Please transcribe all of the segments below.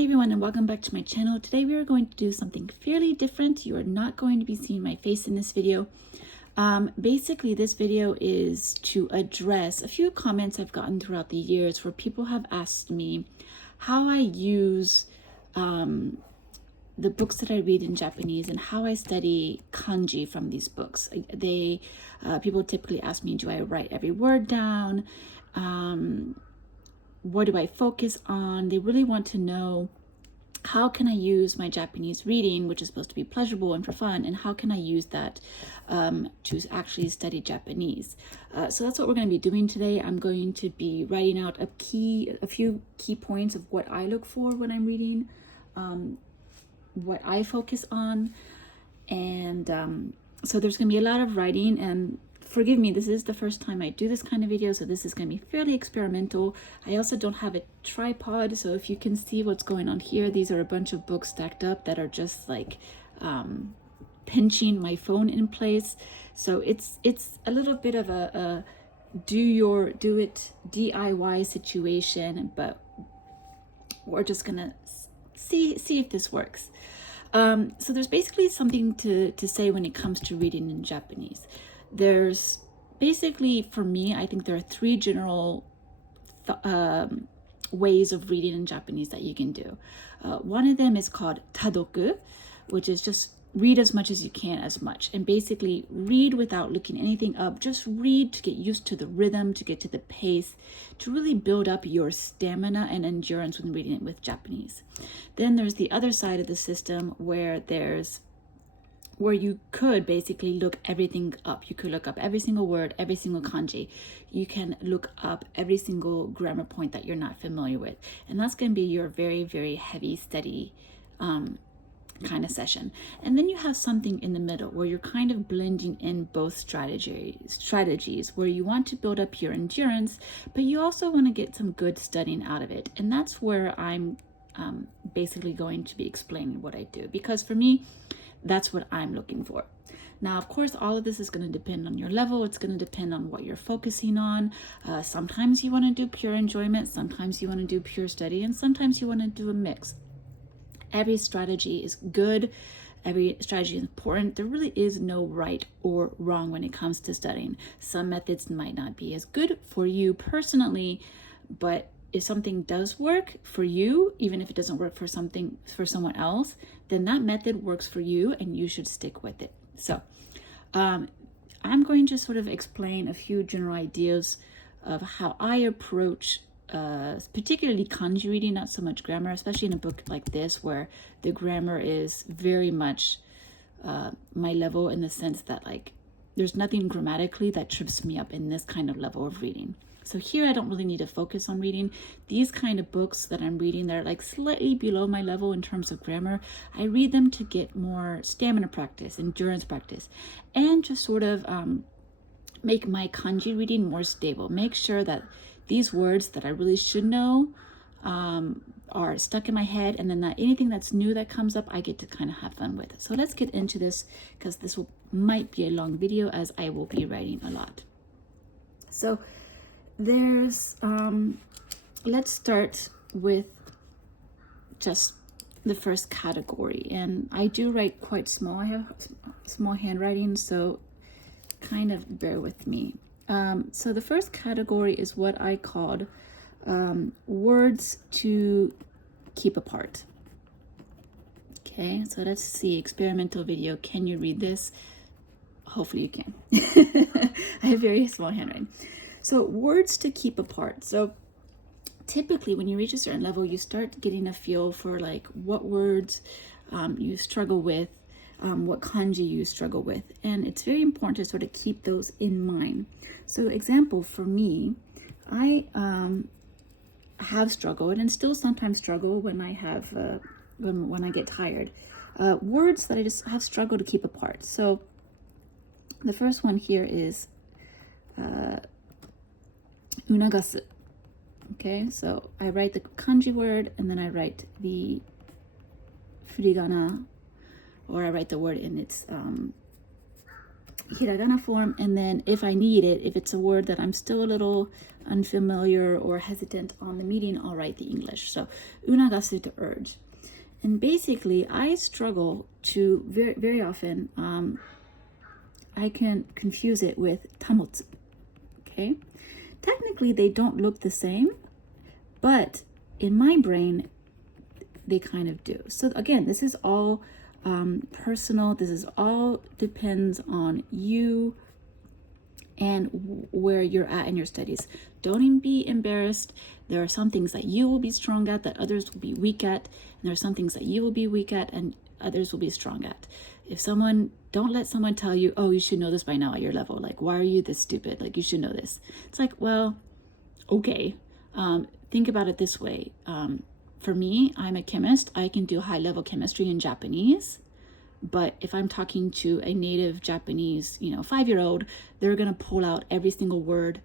Hi everyone and welcome back to my channel. Today we are going to do something fairly different. You are not going to be seeing my face in this video. Basically this video is to address a few comments I've gotten throughout the years where people have asked me how I use the books that I read in Japanese and how I study kanji from these books. People typically ask me, do I write every word down? What do I focus on? They really want to know, how can I use my Japanese reading, which is supposed to be pleasurable and for fun, and how can I use that to actually study Japanese? So that's what we're going to be doing today. I'm going to be writing out a few key points of what I look for when I'm reading, what I focus on, and so there's going to be a lot of writing. And forgive me, this is the first time I do this kind of video, so this is going to be fairly experimental. I also don't have a tripod, so if you can see what's going on here, these are a bunch of books stacked up that are just like pinching my phone in place. So it's a little bit of a do it DIY situation, but we're just gonna see if this works. So there's basically something to say when it comes to reading in Japanese. There's basically, for me, I think there are three general ways of reading in Japanese that you can do. One of them is called tadoku, which is just read as much as you can, and basically read without looking anything up. Just read to get used to the rhythm, to get to the pace, to really build up your stamina and endurance when reading it with Japanese. Then there's the other side of the system where you could basically look everything up. You could look up every single word, every single kanji. You can look up every single grammar point that you're not familiar with. And that's going to be your very, very heavy, steady kind of session. And then you have something in the middle where you're kind of blending in both strategies where you want to build up your endurance, but you also want to get some good studying out of it. And that's where I'm basically going to be explaining what I do, because for me, that's what I'm looking for. Now, of course, all of this is going to depend on your level. It's going to depend on what you're focusing on. Sometimes you want to do pure enjoyment. Sometimes you want to do pure study. And sometimes you want to do a mix. Every strategy is good. Every strategy is important. There really is no right or wrong when it comes to studying. Some methods might not be as good for you personally, but if something does work for you, even if it doesn't work for someone else, then that method works for you and you should stick with it. So I'm going to sort of explain a few general ideas of how I approach particularly kanji reading, not so much grammar, especially in a book like this where the grammar is very much my level, in the sense that like there's nothing grammatically that trips me up in this kind of level of reading. So here I don't really need to focus on reading. These kind of books that I'm reading that are like slightly below my level in terms of grammar, I read them to get more stamina practice, endurance practice, and to sort of make my kanji reading more stable. Make sure that these words that I really should know are stuck in my head, and then that anything that's new that comes up, I get to kind of have fun with. So let's get into this, because this might be a long video as I will be writing a lot. So there's let's start with just the first category, and I do write quite small. I have small handwriting, so kind of bear with me. So the first category is what I called words to keep apart. Okay, so let's see, experimental video. Can you read this? Hopefully you can. I have very small handwriting. So words to keep apart. So typically when you reach a certain level, you start getting a feel for like what words you struggle with, what kanji you struggle with. And it's very important to sort of keep those in mind. So example, for me, I have struggled and still sometimes struggle when I have, when I get tired. Words that I just have struggled to keep apart. So the first one here is unagasu. Okay, so I write the kanji word and then I write the furigana, or I write the word in its hiragana form, and then if I need it, if it's a word that I'm still a little unfamiliar or hesitant on the meaning, I'll write the English. So unagasu, to urge. And basically, I struggle to very, very often, I can confuse it with tamotsu, okay? Technically, they don't look the same, but in my brain, they kind of do. So again, this is all personal. This is all depends on you and where you're at in your studies. Don't even be embarrassed. There are some things that you will be strong at that others will be weak at. And there are some things that you will be weak at and others will be strong at. Don't let someone tell you, oh, you should know this by now at your level. Like, why are you this stupid? Like, you should know this. It's like, well, okay. Think about it this way. For me, I'm a chemist. I can do high level chemistry in Japanese. But if I'm talking to a native Japanese, 5-year-old, they're going to pull out every single word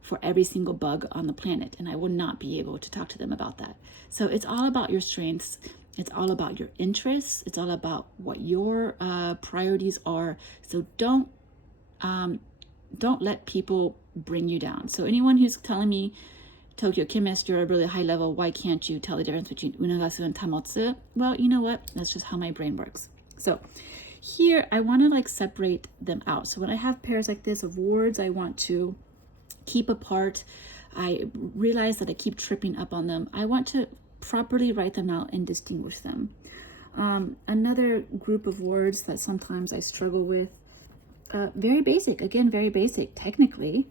for every single bug on the planet. And I will not be able to talk to them about that. So it's all about your strengths. It's all about your interests. It's all about what your priorities are. So don't let people bring you down. So anyone who's telling me, Tokyo chemist, you're a really high level, why can't you tell the difference between unagasu and tamotsu? Well, you know what? That's just how my brain works. So here I want to separate them out. So when I have pairs like this of words I want to keep apart, I realize that I keep tripping up on them. I want to properly write them out and distinguish them. Another group of words that sometimes I struggle with, very basic, again, very basic. Technically,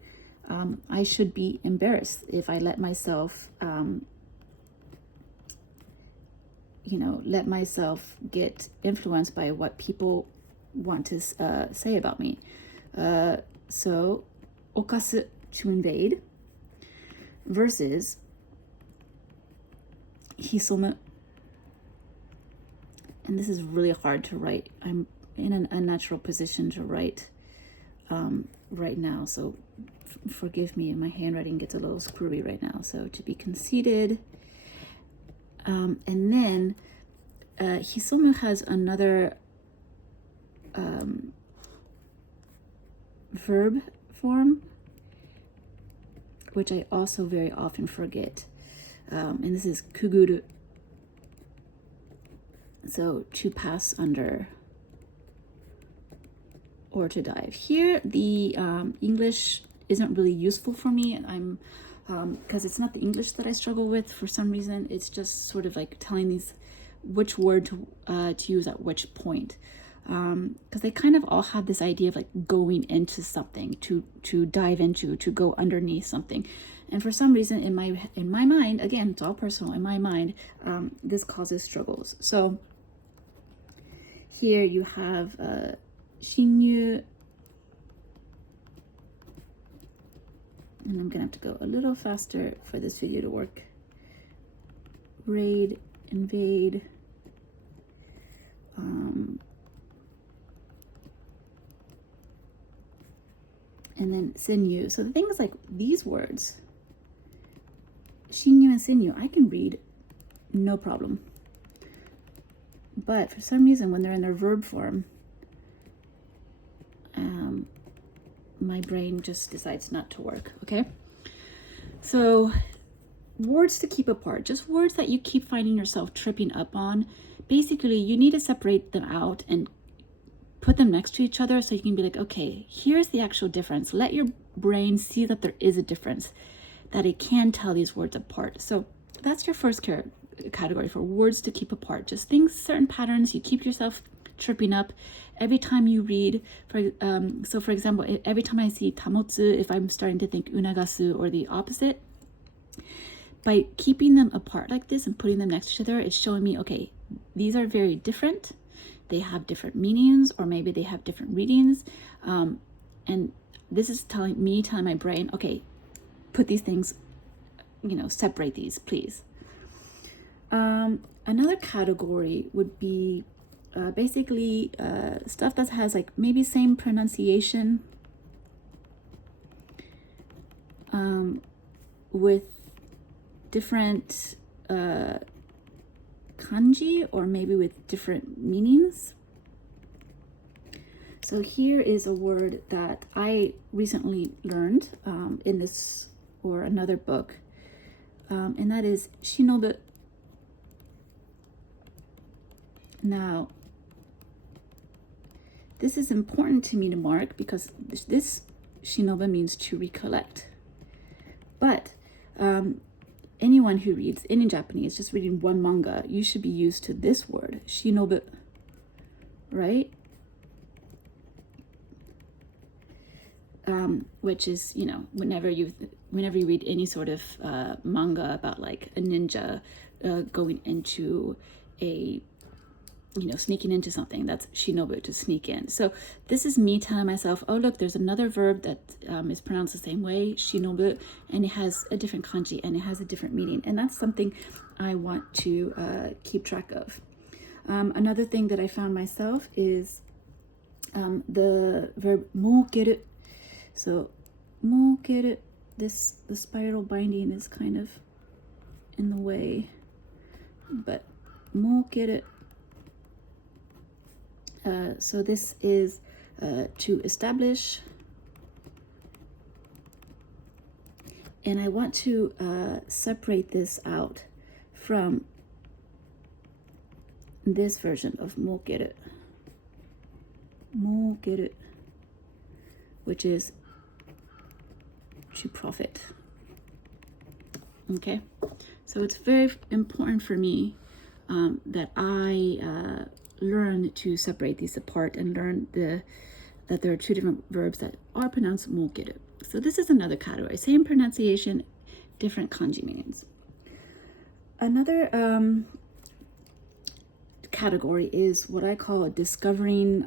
I should be embarrassed if I let myself get influenced by what people want to say about me. So, okasu, to invade, versus hisomu. And this is really hard to write. I'm in an unnatural position to write right now, so forgive me. My handwriting gets a little screwy right now. So to be conceited. And then hisomu has another verb form, which I also very often forget. And this is kuguru. So to pass under or to dive. Here, the English isn't really useful for me. I'm because it's not the English that I struggle with for some reason. It's just sort of like telling these which word to use at which point. Because they kind of all have this idea of like going into something, to dive into, to go underneath something. And for some reason in my mind, again, it's all personal, in my mind, this causes struggles. So here you have shinyu, and I'm gonna have to go a little faster for this video to work. Raid, invade, and then senyu. So the thing is, like, these words, shinyu and senyu, I can read no problem. But for some reason, when they're in their verb form, my brain just decides not to work, okay? So words to keep apart, just words that you keep finding yourself tripping up on. Basically, you need to separate them out and put them next to each other so you can be like, okay, here's the actual difference. Let your brain see that there is a difference, that it can tell these words apart. So that's your first category for words to keep apart. Just things, certain patterns, you keep yourself tripping up every time you read. So for example, every time I see tamotsu, if I'm starting to think unagasu or the opposite, by keeping them apart like this and putting them next to each other, it's showing me, okay, these are very different. They have different meanings, or maybe they have different readings. And this is telling my brain, okay, put these things, separate these, please. Another category would be basically stuff that has like maybe same pronunciation with different kanji, or maybe with different meanings. So here is a word that I recently learned in this or another book, and that is shinobu. Now, this is important to me to mark because this shinobu means to recollect. But anyone who reads in Japanese, just reading one manga, you should be used to this word, shinobu, right? Which is, you know, whenever you read any sort of manga about like a ninja going into a, you know, sneaking into something, that's shinobu, to sneak in. So this is me telling myself, oh look, there's another verb that is pronounced the same way, shinobu, and it has a different kanji and it has a different meaning, and that's something I want to keep track of. Another thing that I found myself is the verb mokeru. So mokeru, the spiral binding is kind of in the way, but mokeru. So this is to establish, and I want to separate this out from this version of mokeru, which is to profit. Okay, so it's very important for me that I learn to separate these apart and learn that there are two different verbs that are pronounced mokeru. So this is another category, same pronunciation, different kanji meanings. Another category is what I call discovering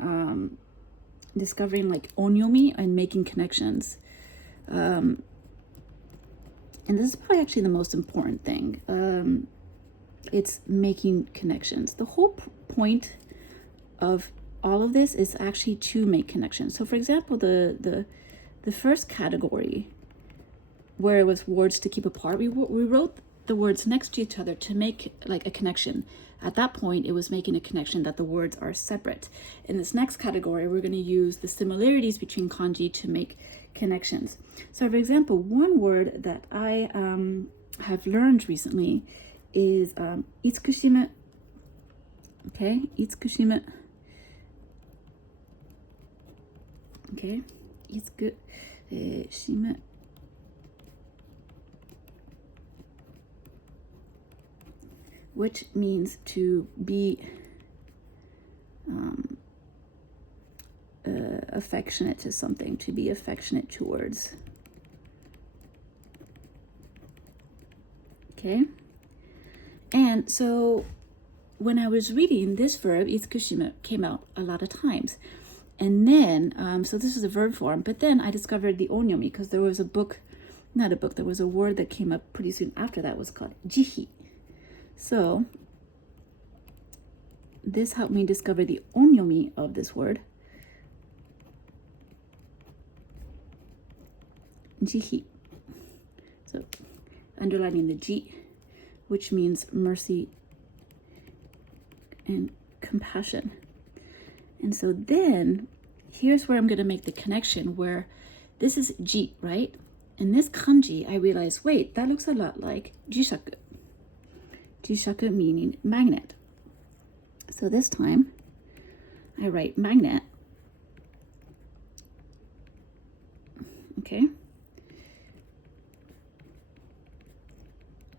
like onyomi and making connections. And this is probably actually the most important thing. It's making connections. The whole point of all of this is actually to make connections. So for example, the first category, where it was words to keep apart, we wrote the words next to each other to make like a connection. At that point, it was making a connection that the words are separate. In this next category, we're going to use the similarities between kanji to make connections. So for example, one word that I have learned recently is itsukushimu. Okay, itsukushimu. Okay, itsukushimu. Which means to be affectionate to something, to be affectionate towards. Okay, and so when I was reading, this verb, itsukushimu, came out a lot of times. And then, so this is a verb form, but then I discovered the onyomi because there was there was a word that came up pretty soon after that, was called jihi. So this helped me discover the onyomi of this word, jihi. So underlining the ji, which means mercy and compassion. And so then here's where I'm going to make the connection, where this is ji, right? And this kanji, I realized, wait, that looks a lot like jishaku. Jishaku meaning magnet. So this time I write magnet. Okay.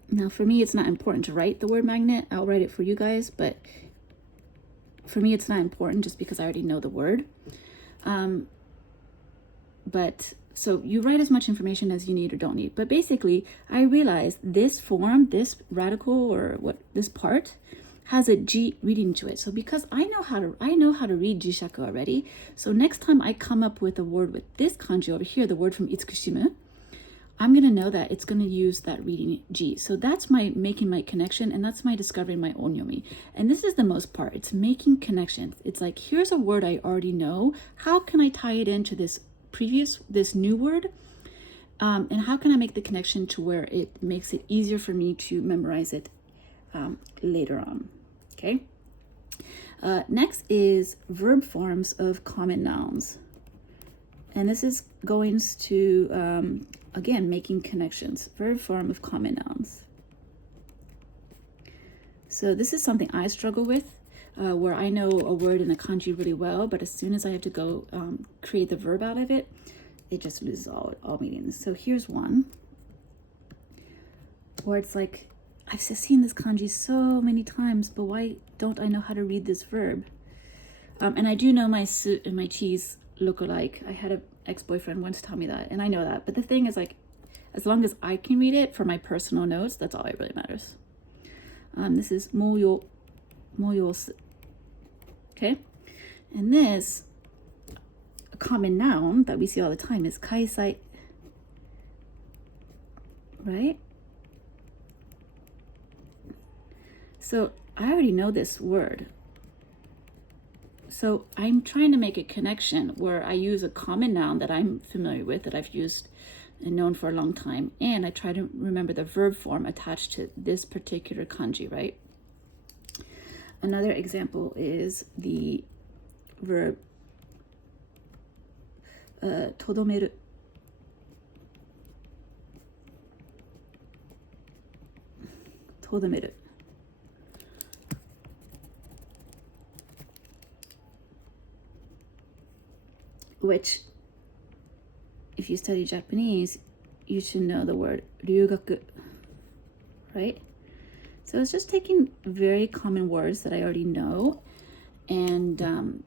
Now for me, it's not important to write the word magnet. I'll write it for you guys, but for me, it's not important just because I already know the word. But so you write as much information as you need or don't need. But basically, I realized this form, this radical, or this part, has a G reading to it. So because I know how to read jishaku already. So next time I come up with a word with this kanji over here, the word from itsukushimu, I'm going to know that it's going to use that reading G. So that's my making my connection, and that's my discovering my onyomi. And this is the most part. It's making connections. It's like, here's a word I already know. How can I tie it into this new word? And how can I make the connection to where it makes it easier for me to memorize it later on? Okay. Next is verb forms of common nouns. And this is going to, again, making connections. Verb form of common nouns. So this is something I struggle with, where I know a word in the kanji really well, but as soon as I have to go create the verb out of it, it just loses all meanings. So here's one where it's like, I've seen this kanji so many times, but why don't I know how to read this verb? And I do know my suit and my cheese look alike. I had an ex-boyfriend once tell me that, and I know that. But the thing is, like, as long as I can read it for my personal notes, that's all that really matters. This is moyo, moyosu. Okay? And this, a common noun that we see all the time is kaisai. Right? So I already know this word. So I'm trying to make a connection where I use a common noun that I'm familiar with, that I've used and known for a long time, and I try to remember the verb form attached to this particular kanji, right? Another example is the verb todomeru. Todomeru. Which, if you study Japanese, you should know the word ryugaku, right? So it's just taking very common words that I already know and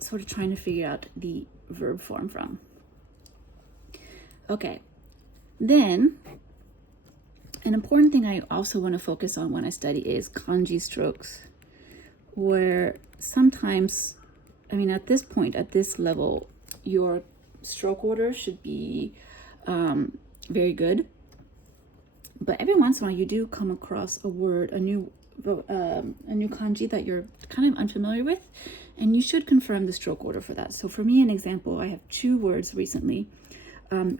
sort of trying to figure out the verb form from. Okay, then an important thing I also want to focus on when I study is kanji strokes, where sometimes, I mean, at this point, at this level, your stroke order should be very good. But every once in a while, you do come across a word, a new kanji that you're kind of unfamiliar with, and you should confirm the stroke order for that. So for me, an example, I have 2 words recently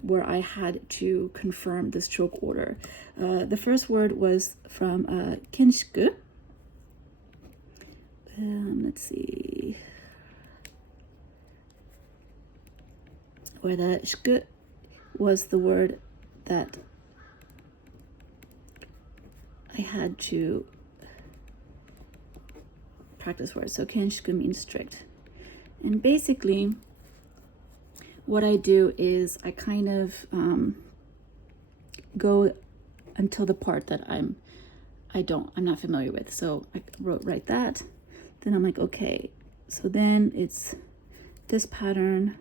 where I had to confirm the stroke order. The first word was from kenshiku. Let's see. Where the shiku was the word that I had to practice words. So kenshiku means strict. And basically, what I do is I kind of go until the part that I'm not familiar with. So I write that. Then I'm like, okay, so then it's this pattern.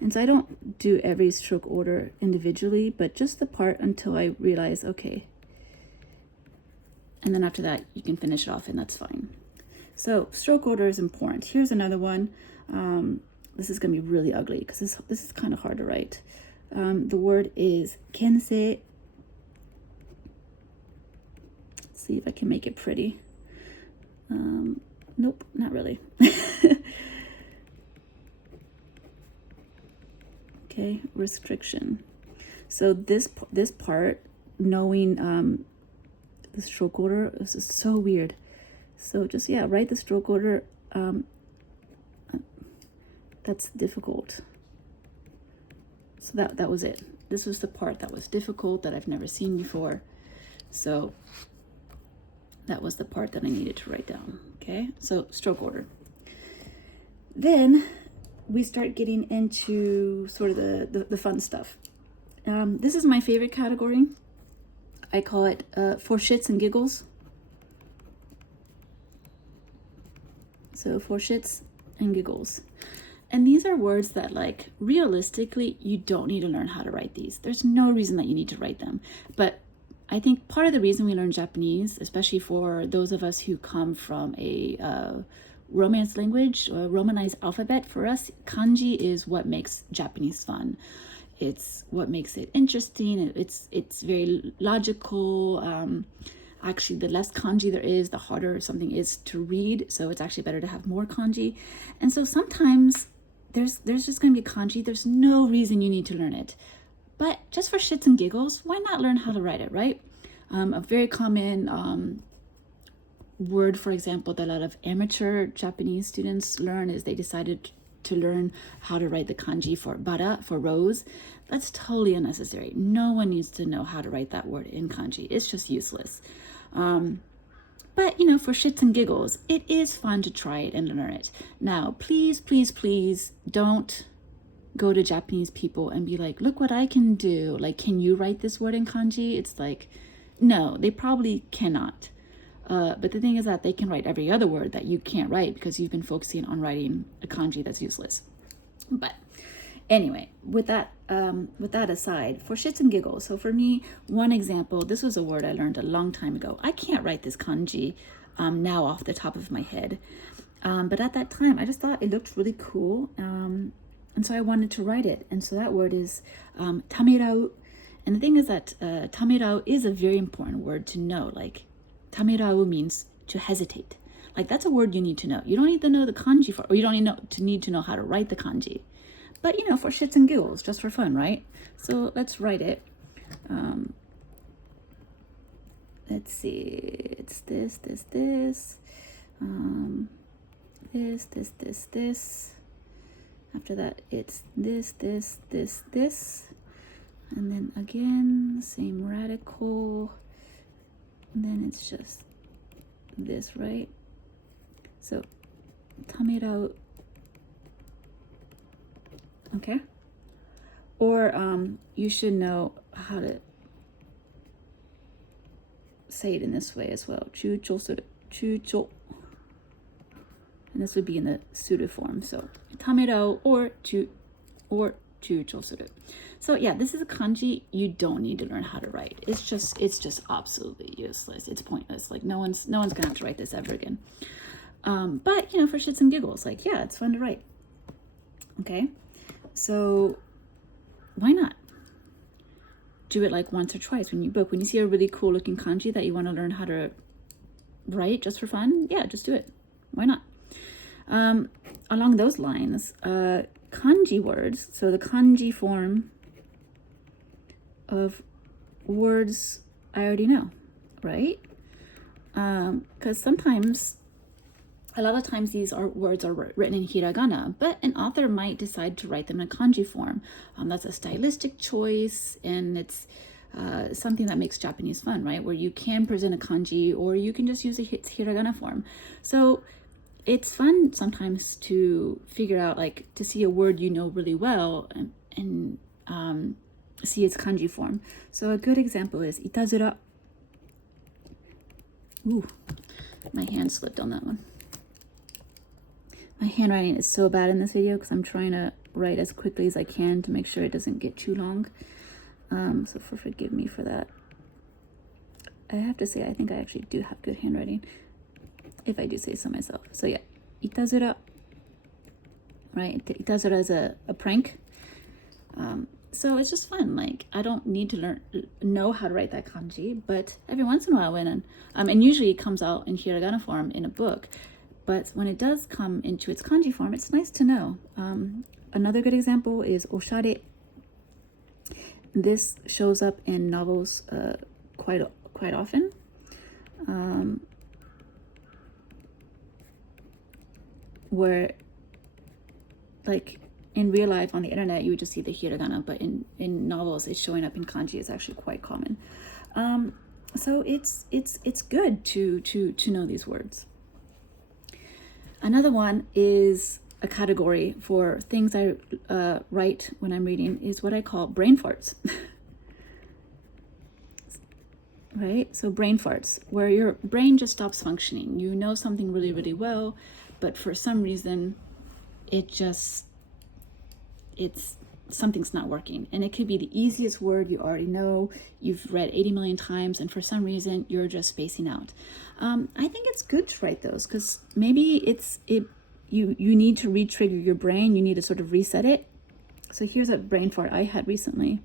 And so I don't do every stroke order individually, but just the part until I realize, okay. And then after that, you can finish it off and that's fine. So stroke order is important. Here's another one. This is going to be really ugly because this is kind of hard to write. The word is kensei. Let's see if I can make it pretty. Nope, not really. Okay, restriction. So this part, knowing the stroke order, is just so weird. So just, yeah, write the stroke order. That's difficult. So that was it. This was the part that was difficult, that I've never seen before. So that was the part that I needed to write down. Okay, so stroke order. Then we start getting into sort of the fun stuff. This is my favorite category. I call it for shits and giggles. So for shits and giggles. And these are words that, like, realistically, you don't need to learn how to write these. There's no reason that you need to write them. But I think part of the reason we learn Japanese, especially for those of us who come from a Romance language or Romanized alphabet, for us, kanji is what makes Japanese fun. It's what makes it interesting. It's very logical. Actually, the less kanji there is, the harder something is to read. So it's actually better to have more kanji. And so sometimes there's just going to be kanji. There's no reason you need to learn it. But just for shits and giggles, why not learn how to write it, right? A very common word, for example, that a lot of amateur Japanese students learn is they decided to learn how to write the kanji for bara, for rose. That's totally unnecessary. No one needs to know how to write that word in kanji. It's just useless. But, for shits and giggles, it is fun to try it and learn it. Now, please, please, please don't go to Japanese people and be like, look what I can do. Like, can you write this word in kanji? It's like, no, they probably cannot. But the thing is that they can write every other word that you can't write because you've been focusing on writing a kanji that's useless. But anyway, with that aside, for shits and giggles, so for me, one example, this was a word I learned a long time ago. I can't write this kanji now off the top of my head. But at that time, I just thought it looked really cool. And so I wanted to write it. And so that word is tamerau. And the thing is that tamerau is a very important word to know. Like, tamerau means to hesitate. Like, that's a word you need to know. You don't need to know the kanji for, or you don't need to know how to write the kanji. But, for shits and giggles, just for fun, right? So let's write it. Let's see. It's this. This. After that, it's this. And then again, same radical. And then it's just this, right? So, tamerau. Okay? Or you should know how to say it in this way as well. Chucho suru. Chucho. And this would be in the pseudo form. So, tamerau or chucho suru. So yeah, this is a kanji you don't need to learn how to write. It's just absolutely useless. It's pointless. Like no one's gonna have to write this ever again. But for shits and giggles, like yeah, it's fun to write. Okay, so why not do it like once or twice when you book? When you see a really cool looking kanji that you want to learn how to write just for fun, yeah, just do it. Why not? Along those lines, kanji words, so the kanji form of words I already know, right? Because a lot of times these words are written in hiragana, but an author might decide to write them in kanji form. That's a stylistic choice, and it's something that makes Japanese fun, right? Where you can present a kanji, or you can just use a hiragana form. So it's fun sometimes to figure out, like, to see a word you know really well and see its kanji form. So a good example is itazura. Ooh, my hand slipped on that one. My handwriting is so bad in this video because I'm trying to write as quickly as I can to make sure it doesn't get too long. So forgive me for that. I have to say, I think I actually do have good handwriting, if I do say so myself. So yeah, itazura, right? Itazura is a prank. So it's just fun. Like, I don't need to know how to write that kanji, but every once in a while and usually it comes out in hiragana form in a book, but when it does come into its kanji form, it's nice to know. Another good example is oshare. This shows up in novels quite often. Where, like, in real life on the internet you would just see the hiragana, but in novels it's showing up in kanji. Is actually quite common. So it's good to know these words. Another one is a category for things I write when I'm reading is what I call brain farts. Right? So brain farts, where your brain just stops functioning. You know something really, really well, but for some reason something's not working. And it could be the easiest word you already know, you've read 80 million times, and for some reason you're just spacing out. I think it's good to write those because maybe you need to re-trigger your brain. You need to sort of reset it. So here's a brain fart I had recently.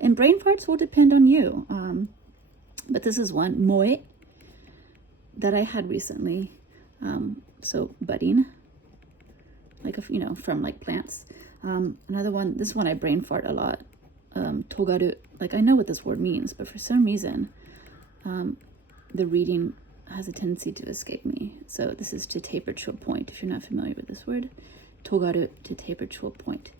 And brain farts will depend on you. But this is one, moe, that I had recently. So budding, like, from like plants. Another one, this one I brain fart a lot. Togaru, like I know what this word means, but for some reason, the reading has a tendency to escape me. So this is to taper to a point. If you're not familiar with this word, togaru, to taper to a point.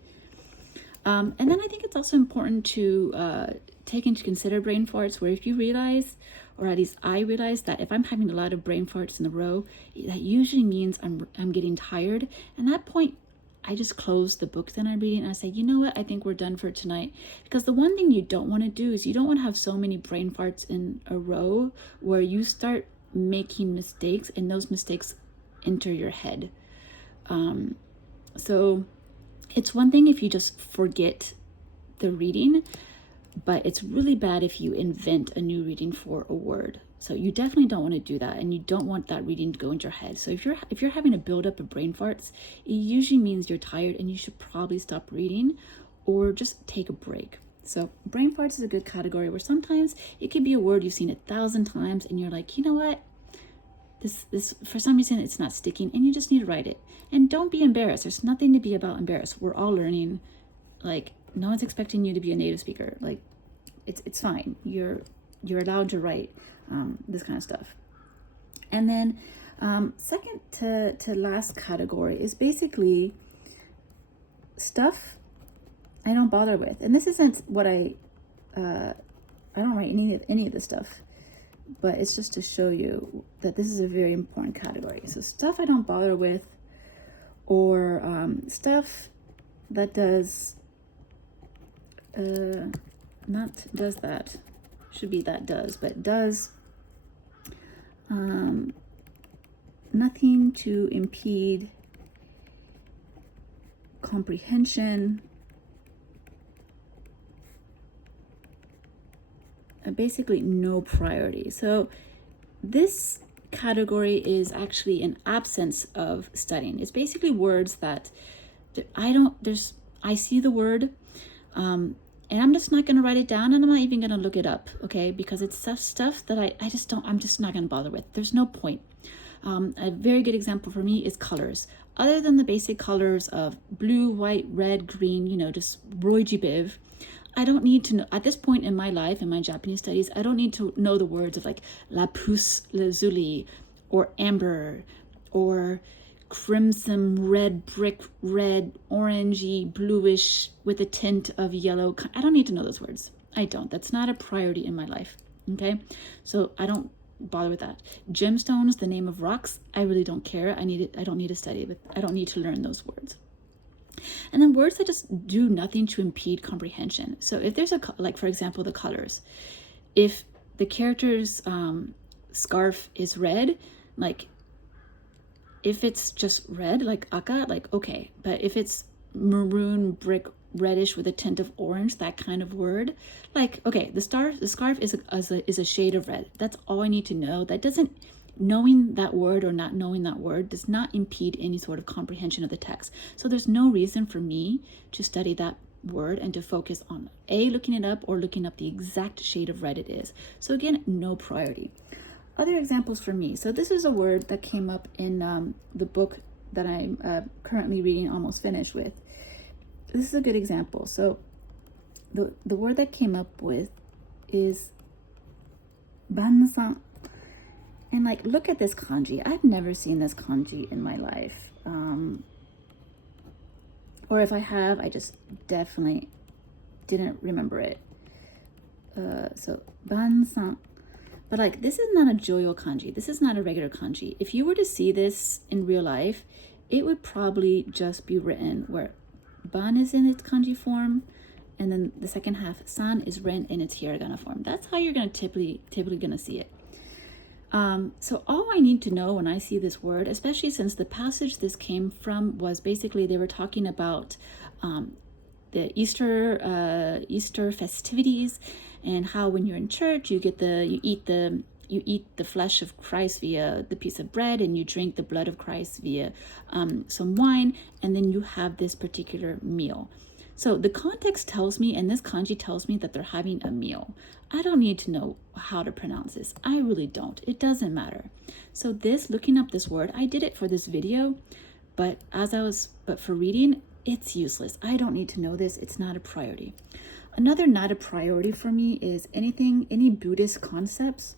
And then I think it's also important to take into consider brain farts, where if you realize, or at least I realize, that if I'm having a lot of brain farts in a row, that usually means I'm getting tired. And at that point, I just close the book that I'm reading and I say, you know what, I think we're done for tonight. Because the one thing you don't want to do is you don't want to have so many brain farts in a row where you start making mistakes and those mistakes enter your head. So it's one thing if you just forget the reading, but it's really bad if you invent a new reading for a word. So you definitely don't want to do that, and you don't want that reading to go into your head. So if you're having a buildup of brain farts, it usually means you're tired and you should probably stop reading or just take a break. So brain farts is a good category where sometimes it could be a word you've seen 1,000 times and you're like, you know what? This for some reason it's not sticking, and you just need to write it. And don't be embarrassed. There's nothing to be about embarrassed. We're all learning. Like, no one's expecting you to be a native speaker. Like, it's fine. You're allowed to write this kind of stuff. And then second to last category is basically stuff I don't bother with. And this isn't what I don't write any of this stuff, but it's just to show you that this is a very important category. So stuff I don't bother with, or stuff that does not does that, should be that does, but does nothing to impede comprehension, basically no priority. So this category is actually an absence of studying. It's basically words that I see the word, and I'm just not going to write it down, and I'm not even going to look it up, okay? Because it's stuff that I'm just not going to bother with. There's no point. A very good example for me is colors. Other than the basic colors of blue, white, red, green, just roiji biv, I don't need to know, at this point in my life, in my Japanese studies, I don't need to know the words of like lapis lazuli, or amber, or crimson, red, brick red, orangey, bluish with a tint of yellow. I don't need to know those words. I don't. That's not a priority in my life. Okay? So I don't bother with that. Gemstones, the name of rocks, I really don't care. I don't need to study, but I don't need to learn those words. And then words that just do nothing to impede comprehension. So if there's like for example, the colors. If the character's scarf is red, like if it's just red, like aka, like okay. But if it's maroon, brick reddish with a tint of orange, that kind of word, like okay, the scarf is a shade of red. That's all I need to know. That doesn't, knowing that word or not knowing that word does not impede any sort of comprehension of the text. So there's no reason for me to study that word and to focus on looking it up or looking up the exact shade of red it is. So again, no priority. Other examples for me. So this is a word that came up in the book that I'm currently reading, almost finished with. This is a good example. So the word that came up with is bansan. And like, look at this kanji. I've never seen this kanji in my life. Or if I have, I just definitely didn't remember it. So bansan. But like, this is not a joyo kanji. This is not a regular kanji. If you were to see this in real life, it would probably just be written where ban is in its kanji form, and then the second half, san, is written in its hiragana form. That's how you're going to typically going to see it. So all I need to know when I see this word, especially since the passage this came from was basically they were talking about the Easter festivities, and how when you're in church you eat the flesh of Christ via the piece of bread, and you drink the blood of Christ via some wine, and then you have this particular meal. So the context tells me, and this kanji tells me, that they're having a meal. I don't need to know how to pronounce this. I really don't. It doesn't matter. So looking up this word, I did it for this video, but for reading, it's useless. I don't need to know this. It's not a priority. Another not a priority for me is any Buddhist concepts.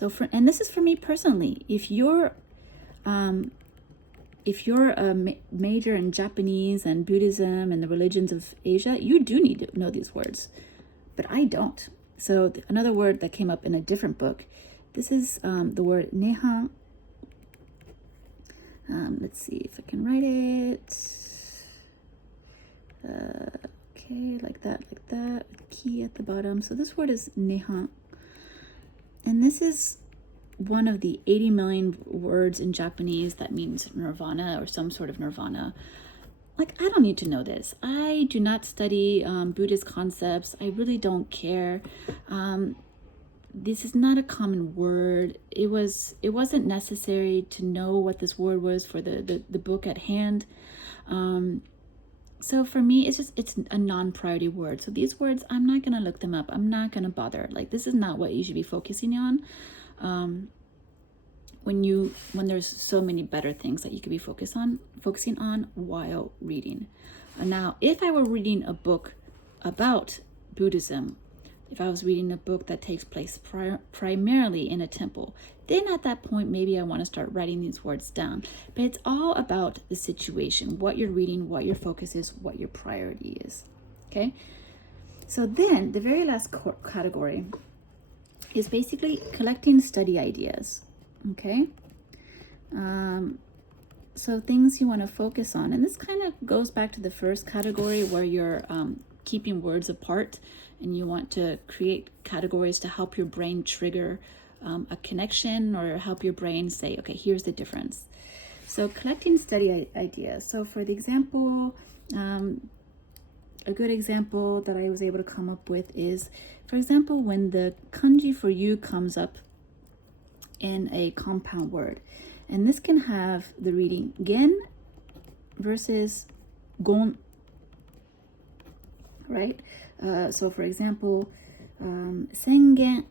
And this is for me personally. If you're a major in Japanese and Buddhism and the religions of Asia, you do need to know these words, but I don't. So another word that came up in a different book, this is the word nehan. Let's see if I can write it. Okay, like that, key at the bottom. So this word is nehan. And this is one of the 80 million words in Japanese that means nirvana or some sort of nirvana. Like, I don't need to know this. I do not study Buddhist concepts. I really don't care. This is not a common word. It wasn't necessary to know what this word was for the book at hand. So for me, it's a non-priority word. So these words, I'm not gonna look them up. I'm not gonna bother. Like, this is not what you should be focusing on. When there's so many better things that you could be focusing on while reading. Now, if I were reading a book about Buddhism, if I was reading a book that takes place primarily in a temple, then at that point, maybe I want to start writing these words down. But it's all about the situation, what you're reading, what your focus is, what your priority is. Okay? So then the very last category is basically collecting study ideas. Okay? So things you want to focus on. And this kind of goes back to the first category where you're keeping words apart and you want to create categories to help your brain trigger a connection or help your brain say, okay, here's the difference. So collecting study ideas. So for the example, a good example that I was able to come up with is, for example, when the kanji for you comes up in a compound word. And this can have the reading gen versus gon, right? So for example, sengen,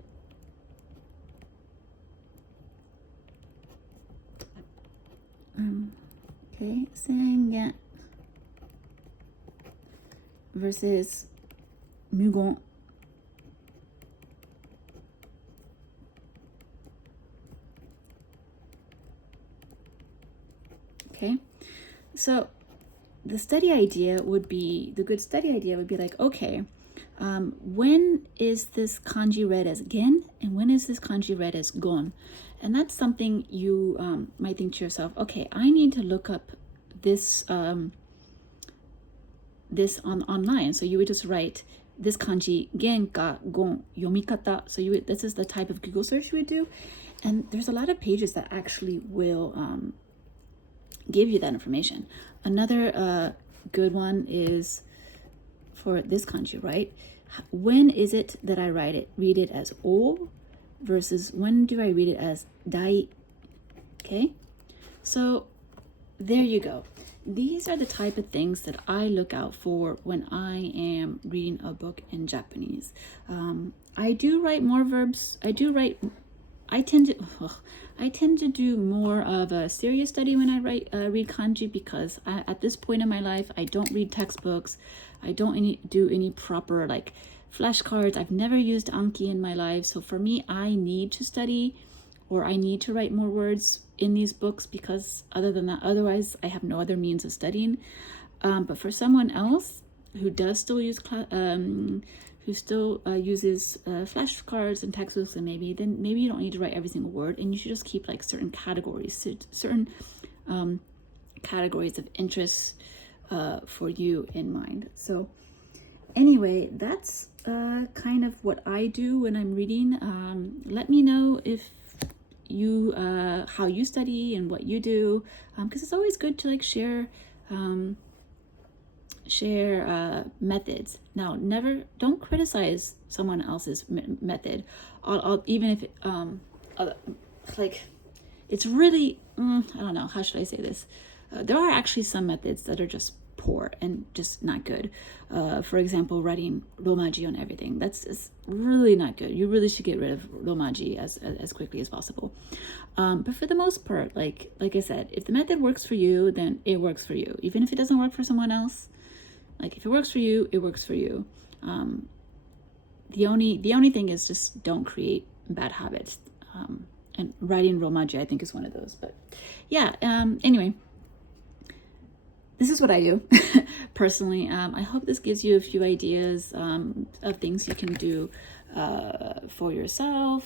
okay, sengen versus mugon. Okay, so the good study idea would be like, okay, when is this kanji read as gen and when is this kanji read as gon? And that's something you might think to yourself, okay, I need to look up this this online. So you would just write this kanji gen ka gon yomikata. So this is the type of Google search you would do, and there's a lot of pages that actually will give you that information. Another good one is for this kanji, right? When is it that I read it as o versus when do I read it as dai? Okay, so there you go. These are the type of things that I look out for when I am reading a book in Japanese. I do write more verbs. I tend to do more of a serious study when I read kanji because at this point in my life, I don't read textbooks. I don't do any proper like flashcards. I've never used Anki in my life. So for me, I need to study or I need to write more words in these books because otherwise I have no other means of studying. But for someone else who does still use uses flashcards and textbooks, and maybe you don't need to write every single word, and you should just keep like certain categories of interest for you in mind. So anyway, that's kind of what I do when I'm reading. Let me know if you how you study and what you do, because it's always good to like share methods. Now, don't criticize someone else's method. Even if like it's really I don't know, how should I say this? There are actually some methods that are just poor and just not good. For example, writing romaji on everything. That's really not good. You really should get rid of romaji as quickly as possible. But for the most part, like I said, if the method works for you, then it works for you. Even if it doesn't work for someone else, like if it works for you, it works for you. The only thing is just don't create bad habits. And writing romaji, I think, is one of those. But yeah, anyway, this is what I do personally. I hope this gives you a few ideas of things you can do for yourself,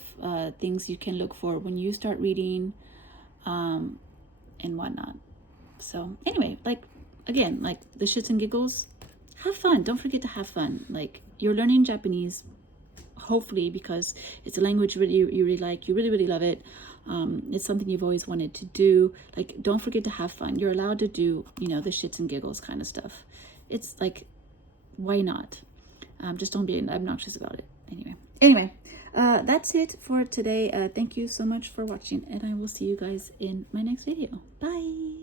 things you can look for when you start reading, and whatnot. So anyway, like, again, like the shits and giggles, have fun. Don't forget to have fun. Like, you're learning Japanese, hopefully, because it's a language you really like, you really love it. It's something you've always wanted to do. Like, don't forget to have fun. You're allowed to do, you know, the shits and giggles kind of stuff. It's like, why not? Just don't be obnoxious about it. Anyway, that's it for today. Thank you so much for watching, and I will see you guys in my next video. Bye.